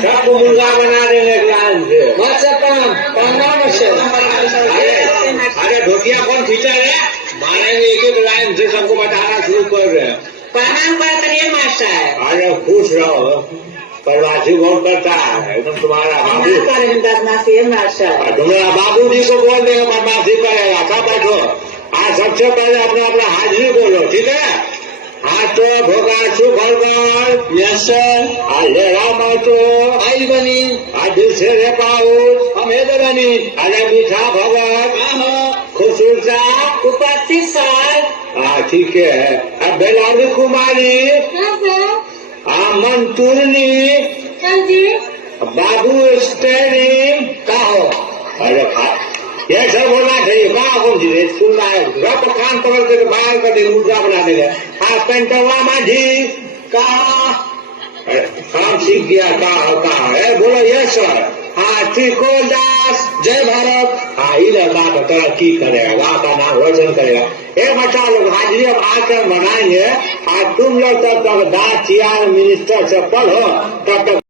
सबको मुर्गा बना देंगे लाइन से काम नाम से अरे धोतिया कौन खींचा है मारेंगे एक एक लाइन से सबको बताना शुरू कर रहे हैं प्रणाम करिए मास्टर अरे खुश रहो प्रवासी बहुत करता है एकदम तुम्हारा बाबू मास्टर तुम्हारा बाबू जी को बोल देगा बदमाशी करेगा सब बैठो आज सबसे पहले अपना अपना हाजिरी बोलो ठीक है हाथ तो भोगा सुखर यस सर अरे राम तो आई बनी आज से रे पाऊस हम हे बनी अरे मीठा भगत खुशूसा उपाधि सर हाँ ठीक है अब बेलारी कुमारी मंतूरनी बाबू स्टेरिंग का हो अरे ये सब बोलना चाहिए कहाँ कौन सी सुनना है रब कान पकड़ के बाहर कर देंगे मुद्रा बना देंगे हाँ पेंटवा माझी कहा काम सीख गया कहा है बोलो ये सर हाँ त्रिकोण दास जय भारत हाँ इधर बात तरक्की करेगा वहाँ का नाम रोशन करेगा ये बच्चा लोग हाजिरी अब आकर बनाएंगे और तुम लोग तब तक दास मिनिस्टर से पढ़ो तब तक